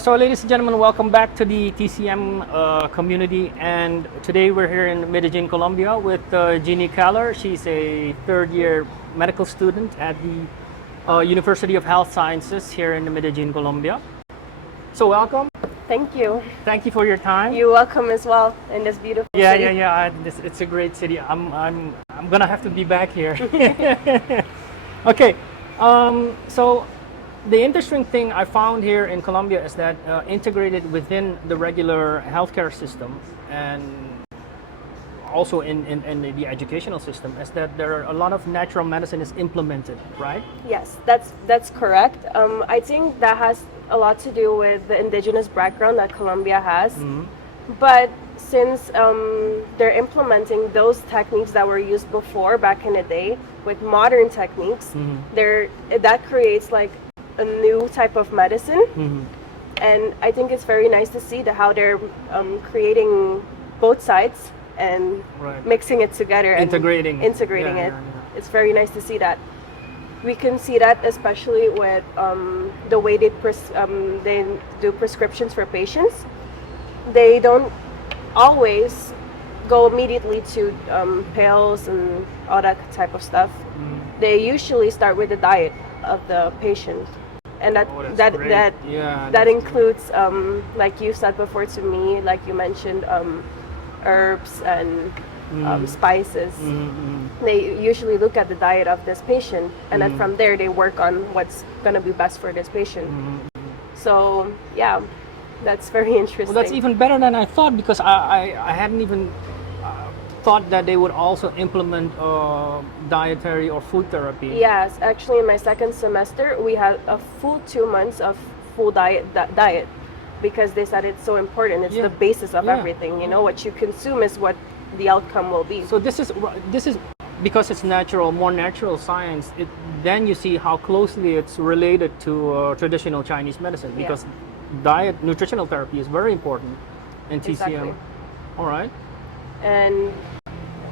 So ladies and gentlemen, welcome back to the TCM community, and today we're here in Medellín, Colombia with Yeanni Calor. She's a third-year medical student at the University of Health Sciences here in Medellín, Colombia. So welcome. Thank you. Thank you for your time. You're welcome as well in this beautiful city. It's a great city. I'm gonna have to be back here. Okay. So the interesting thing I found here in Colombia is that integrated within the regular healthcare system and also in the educational system is that there are a lot of natural medicine is implemented, right? Yes, that's correct. I think that has a lot to do with the indigenous background that Colombia has. Mm-hmm. But since they're implementing those techniques that were used before back in the day with modern techniques, that creates like a new type of medicine. And I think it's very nice to see how they're creating both sides and mixing it together and integrating it. Yeah. It's very nice to see that. We can see that especially with the way they do prescriptions for patients. They don't always go immediately to pills and all that type of stuff. They usually start with the diet of the patient, and that includes like you said before to me, like you mentioned, herbs and spices. They usually look at the diet of this patient, and then from there they work on what's going to be best for this patient. So yeah, that's very interesting. Well, that's even better than I thought, because I hadn't even thought that they would also implement dietary or food therapy. Yes, actually in my second semester we had a full 2 months of full diet, because they said it's so important. It's the basis of everything. You know, what you consume is what the outcome will be. So this is because it's natural, more natural science. Then you see how closely it's related to traditional Chinese medicine, because diet, nutritional therapy is very important in TCM. Exactly. All right. And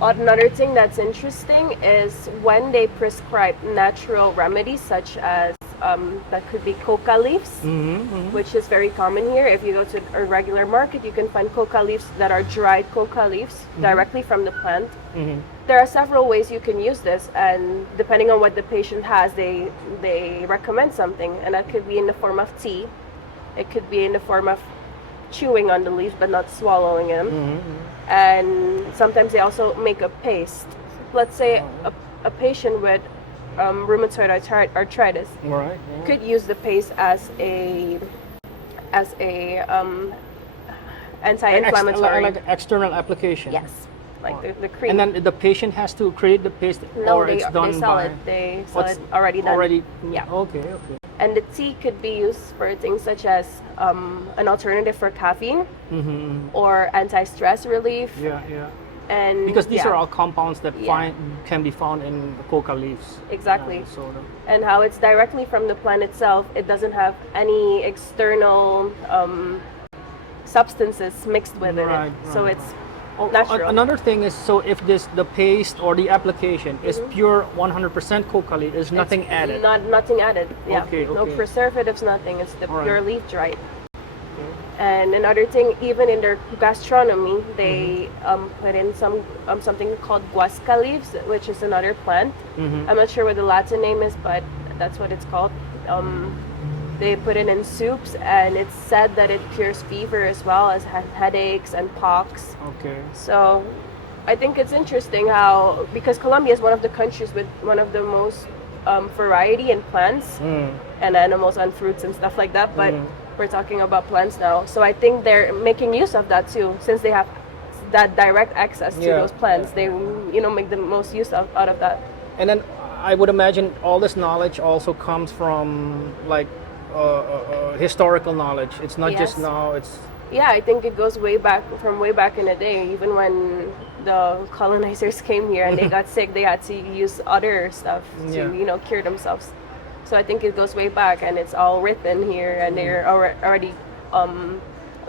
another thing that's interesting is when they prescribe natural remedies such as that could be coca leaves, which is very common here. If you go to a regular market, you can find coca leaves that are dried coca leaves directly from the plant. There are several ways you can use this, and depending on what the patient has, they recommend something, and that could be in the form of tea. It could be in the form of chewing on the leaves but not swallowing them. And sometimes they also make a paste. Let's say a patient with rheumatoid arthritis could use the paste as a anti-inflammatory. Like external application. Yes, like the cream. And then the patient has to create the paste, or it's done they sell by... They sell it already done. Yeah. Okay. And the tea could be used for things such as an alternative for caffeine or anti-stress relief. And because these are all compounds that can be found in the coca leaves. Exactly. And how it's directly from the plant itself, it doesn't have any external substances mixed within it. So it's natural. Another thing is, so if the paste or the application is pure 100% coca leaf, there's nothing added. Nothing added. Yeah. Okay. No preservatives, nothing. It's the pure leaf dried. And another thing, even in their gastronomy, they put in something called guasca leaves, which is another plant. I'm not sure what the Latin name is, but that's what it's called. They put it in soups, and it's said that it cures fever as well as headaches and pox. Okay. So I think it's interesting how, because Colombia is one of the countries with one of the most variety in plants and animals and fruits and stuff like that, but we're talking about plants now. So I think they're making use of that too, since they have that direct access to those plants. They make the most use out of that. And then I would imagine all this knowledge also comes from like historical knowledge. It's not just Yes. now. It's Yeah, I think it goes way back from way back in the day. Even when the colonizers came here and they got sick, they had to use other stuff to Yeah. cure themselves. So I think it goes way back, and it's all written here, and they're already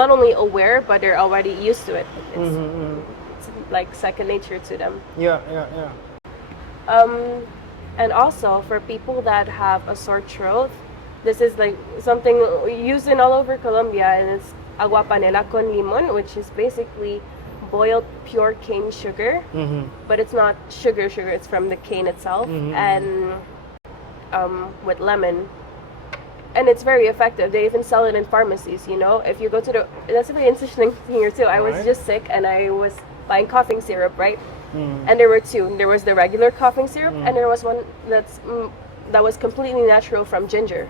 not only aware, but they're already used to it. It's like second nature to them. yeah, yeah, yeah. And also for people that have a sore throat, this is like something used in all over Colombia, and it's agua panela con limon, which is basically boiled pure cane sugar, but it's not sugar. It's from the cane itself, and with lemon. And it's very effective. They even sell it in pharmacies, you know. If you go to that's a very interesting thing here too. I was just sick and I was buying coughing syrup, right? And there were two. There was the regular coughing syrup, and there was one that was completely natural from ginger.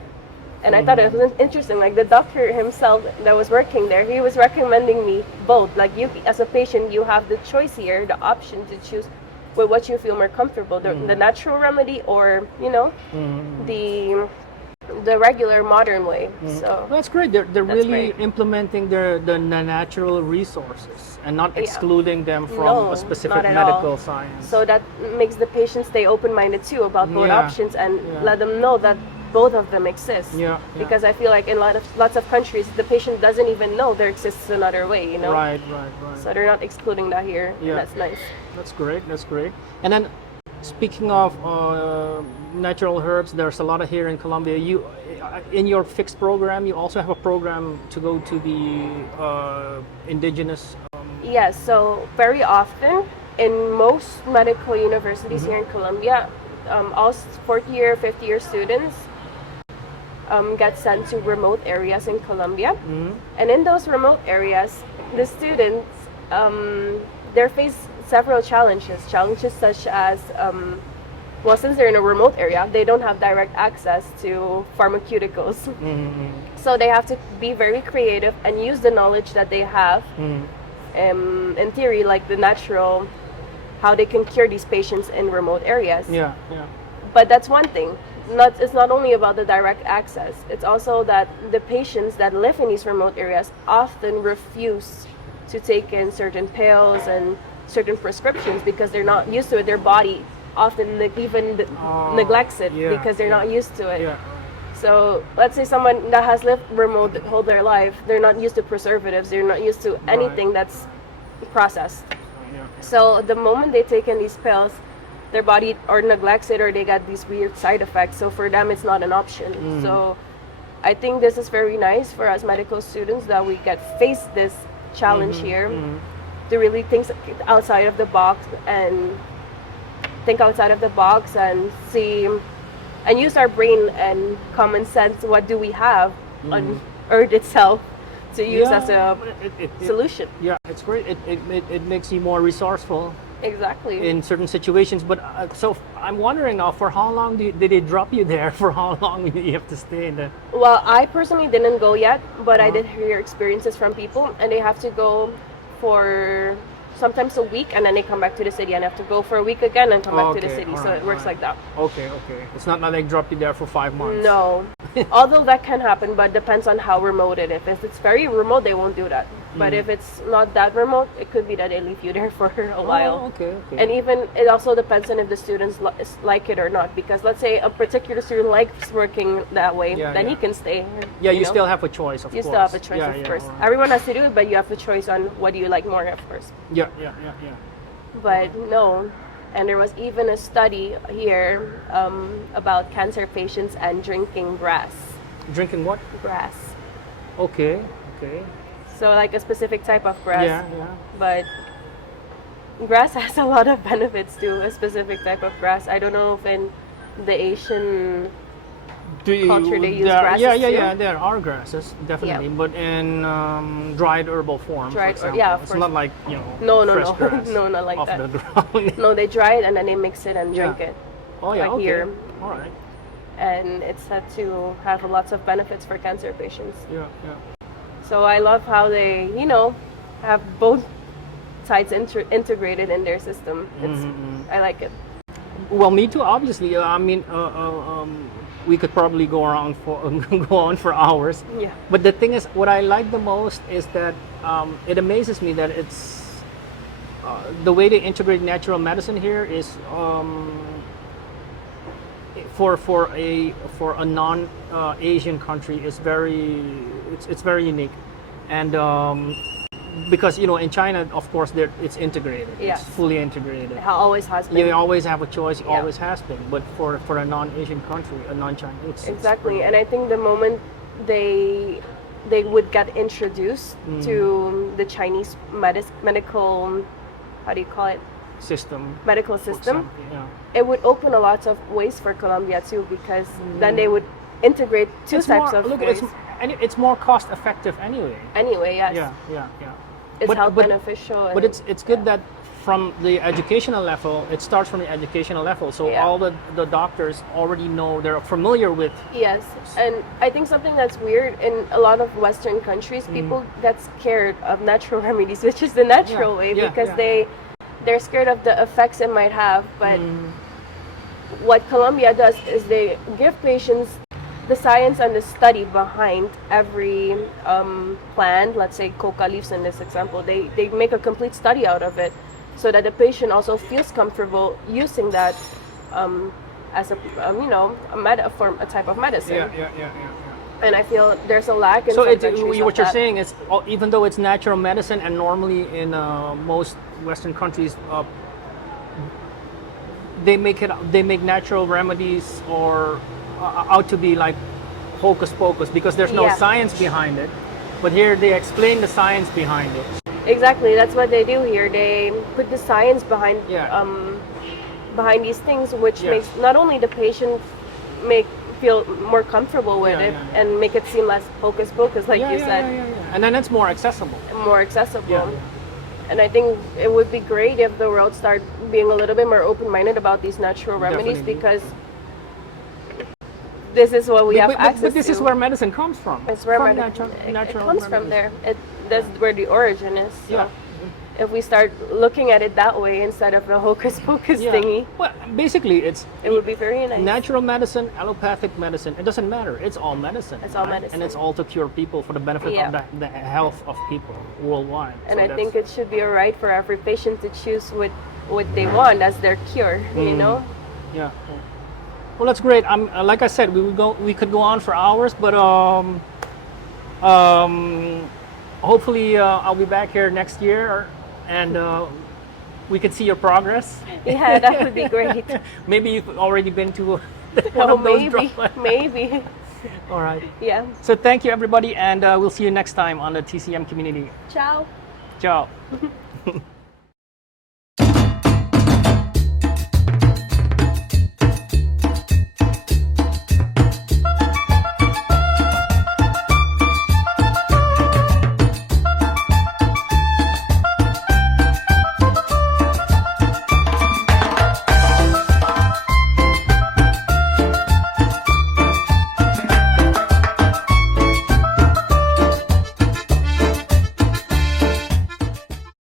And I thought it was interesting. Like the doctor himself that was working there, he was recommending me both. Like you, as a patient, you have the choice here, the option to choose with what you feel more comfortable, the natural remedy or the regular modern way. So That's great. They're really great. implementing the natural resources and not excluding them from No, a specific not at medical all. science. So that makes the patient stay open-minded too about both Yeah. options and Yeah. let them know that both of them exist. Yeah, yeah. Because I feel like in lots of countries, the patient doesn't even know there exists another way. You know. Right. So they're not excluding that here. Yeah. That's nice. That's great. And then, speaking of natural herbs, there's a lot of here in Colombia. You, in your fixed program, you also have a program to go to the indigenous. Yes, so very often in most medical universities here in Colombia, all fourth year, fifth year students get sent to remote areas in Colombia. And in those remote areas, the students, they face several challenges such as, well, since they're in a remote area, they don't have direct access to pharmaceuticals. So they have to be very creative and use the knowledge that they have, in theory, like the natural, how they can cure these patients in remote areas. Yeah. But that's one thing. It's not only about the direct access. It's also that the patients that live in these remote areas often refuse to take in certain pills and certain prescriptions because they're not used to it. Their body often neglects it because they're not used to it. Yeah. So let's say someone that has lived remote whole their life, they're not used to preservatives. They're not used to anything that's processed. Yeah. So the moment they take in these pills, their body or neglects it or they get these weird side effects. So for them, it's not an option. So I think this is very nice for us medical students that we get face this challenge here to really think outside of the box and see and use our brain and common sense. What do we have on Earth itself to use as a solution? Yeah, it's great. It makes you more resourceful Exactly. in certain situations. But so I'm wondering now, for how long did they drop you there? For how long do you have to stay in the? Well, I personally didn't go yet, but I did hear experiences from people, and they have to go for sometimes a week, and then they come back to the city, and have to go for a week again and come back to the city. So it works like that. Okay. It's not like they dropped you there for 5 months. No, although that can happen, but depends on how remote it is. If it's very remote, they won't do that. But if it's not that remote, it could be that they leave you there for a while. Okay. And even it also depends on if the students like it or not. Because let's say a particular student likes working that way, then he can stay. Yeah, you know? still have a choice, of You course. still have a choice, of course. alright. Everyone has to do it, but you have a choice on what do you like more, of course. Yeah. But no, and there was even a study here about cancer patients and drinking grass. Drinking what? Grass. Okay. So like a specific type of grass. Yeah. But grass has a lot of benefits to a specific type of grass. I don't know if in the Asian culture they use grasses Yeah. too. There are grasses, definitely, Yeah. but in dried herbal form. For example. of It's course. not like fresh No. grass No, not like off that. the ground. No, they dry it and then they mix it and drink it. Oh yeah. Like Okay. here. All right. And it's said to have lots of benefits for cancer patients. Yeah. So I love how they, have both sides integrated in their system. I like it. Well, me too. Obviously, we could probably go around for go on for hours. Yeah. But the thing is, what I like the most is that it amazes me that it's the way they integrate natural medicine here is for a non Asian country is it's very unique, and because in China, of course, it's integrated. Yes. It's fully integrated. It always has been. You always have a choice. Yeah. Always has been. But for a non-Asian country, a non-China, Exactly, and I think the moment they would get introduced to the Chinese medical, how do you call it? Medical system. Yeah. It would open a lot of ways for Colombia too, because then they would integrate two types of ways. It's more cost effective anyway. Anyway, yes. Yeah. It's health beneficial. But it's good that from the educational level, it starts from the educational level. So all the doctors already know, they're familiar with. Yes, and I think something that's weird in a lot of Western countries, people get scared of natural remedies, which is the natural way, because they're scared of the effects it might have. But what Colombia does is they give patients the science and the study behind every plant. Let's say coca leaves in this example, they make a complete study out of it, so that the patient also feels comfortable using that as a a type of medicine. Yeah. And I feel there's a lack in So some countries what of you're that. saying is, even though it's natural medicine, and normally in most Western countries, they make natural remedies or out to be like hocus pocus because there's no science behind it. But here they explain the science behind it. Exactly, that's what they do here. They put the science behind behind these things, which makes not only the patient feel more comfortable with it and make it seem less hocus pocus, like you said. And then it's more accessible. More accessible. And I think it would be great if the world started being a little bit more open-minded about these natural remedies, because this is what we have access to. But this is where medicine comes from. It's where natural it comes from remedies. there. That's where the origin is. So if we start looking at it that way instead of the hocus pocus thingy, well, basically it would be very nice. Natural medicine, allopathic medicine, it doesn't matter. It's all medicine. It's all medicine. And it's all to cure people for the benefit of the health of people worldwide. And I think it should be a right for every patient to choose what they want as their cure, you know? Yeah. Well, that's great. Like I said, we could go on for hours, but hopefully I'll be back here next year, and we could see your progress. Yeah, that would be great. Maybe you've already been to one of those maybe. All right. Yeah. So thank you, everybody, and we'll see you next time on the TCM community. Ciao. Ciao.